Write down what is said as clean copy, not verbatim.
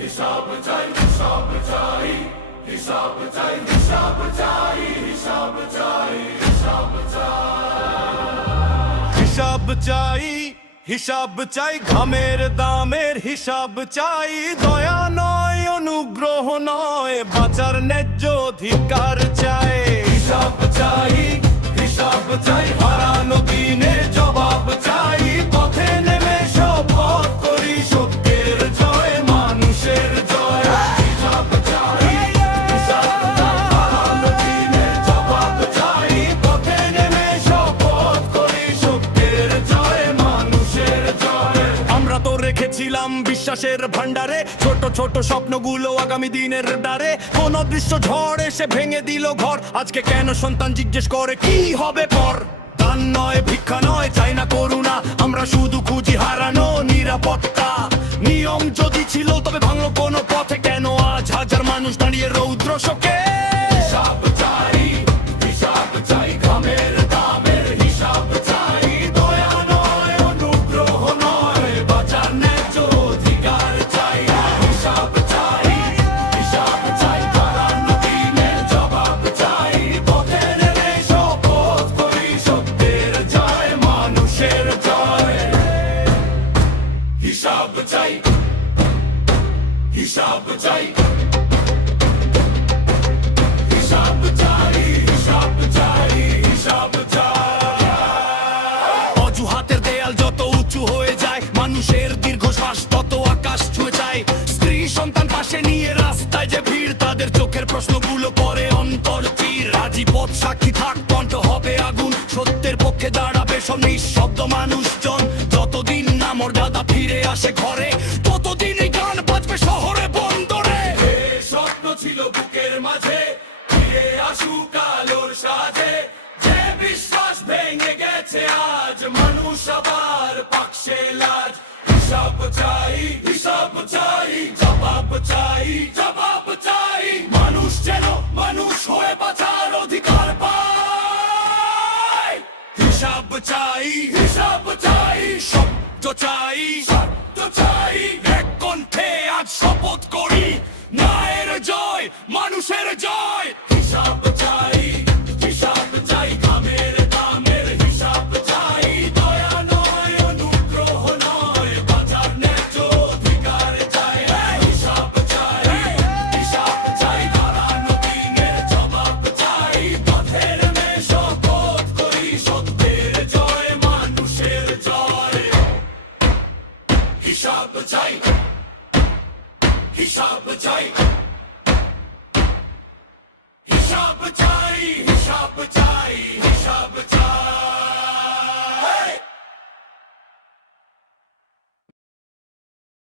হিসাব চাই, হিসাব চাই, হিসাব চাই, হিসাব চাই, হিসাব চাই, হিসাব চাই, হিসাব চাই, হিসাব চাই, ঘামের দামের হিসাব চাই। দয়া নয়, অনুগ্রহ নয়, বাঁচার ন্যায্য অধিকার চাই। হিসাব চাই, হিসাব চাই, হারানো দিনের জবাব চাই। পথে নেমে শপথ করি সত্যের জয়, মানুষের জয়। হিসাব চাই, হিসাব চাই, হারানো দিনের জবাব চাই। পথে নেমে শপথ করি সত্যের জয়, মানুষের জয়। আমরা তো রেখেছিলাম বিশ্বাসের ভান্ডারে ছোট ছোট স্বপ্নগুলো আগামী দিনের দ্বারে। কোন অদৃশ্য ঝড় এসে ভেঙে দিল ঘর। আজকে কেন সন্তান জিজ্ঞেস করে কি হবে পর? দান নয়, ভিক্ষা নয়, চাই না করুণা, আমরা শুধু খুঁজি হারানো নিরাপত্তা। নিয়ম যদি ছিল তবে ভাঙলো কোনো পথে, কেন আজ হাজার মানুষ দাঁড়িয়ে রৌদ্র শোকে? হিসাব চাই, হিসাব চাই, ঘামের দামের হিসাব চাই। দয়া নয়, অনুগ্রহ নয়, বাঁচার ন্যায্য অধিকার চাই। হিসাব চাই, হিসাব চাই, হারানো দিনের জবাব চাই। পথে নেমে শপথ করি সত্যের জয়, মানুষের জয়। হিসাব চাই, হিসাব চাই, হিসাব চাই, হিসাব চাই, হিসাব চাই। অজুহাতের দেয়াল যত উঁচু হয়ে যায়, মানুষের দীর্ঘশ্বাস তত আকাশ ছুঁয়ে যায়। স্ত্রী সন্তান পাশে নিয়ে রাস্তায় যে ভিড়, তাদের চোখের প্রশ্নগুলো করে অন্তর চির। রাজি পথ সাক্ষী থাক, কণ্ঠ হবে আগুন, সত্যের পক্ষে দাঁড়াবে সব নিঃশব্দ মানুষজন। যতদিন না মর্যাদা ফিরে আসে ঘরে, ততদিন এই গান বাজবে শহরে বন্দরে। এ স্বপ্ন ছিল বুকের মাঝে, ফিরে আসুক আলোর সাজে। যে বিশ্বাস ভেঙে গেছে আজ, মানুষ আবার পাকছে লাজ। হিসাব চাই, হিসাব চাই, জবাব চাই, জবাব চাই। মানুষ যেন মানুষ হয়ে বাঁচার অধিকার পায়। হিসাব চাই, হিসাব চাই, শব্দ চাই, শব্দ চাই। এক কণ্ঠে আজ শপথ করি, ন্যায়ের জয়, মানুষের জয়। হিসাব চাই, হিসাব চাই, ঘামের দামের হিসাব চাই। দয়া নয়, অনুগ্রহ নয়, বাঁচার ন্যায্য অধিকার চাই। হিসাব চাই, হিসাব চাই, হারানো দিনের জবাব চাই। পথে নেমে শপথ করি সত্যের জয়, মানুষের জয়। হিসাব চাই, হিসাব চাই, হিসাব চাই।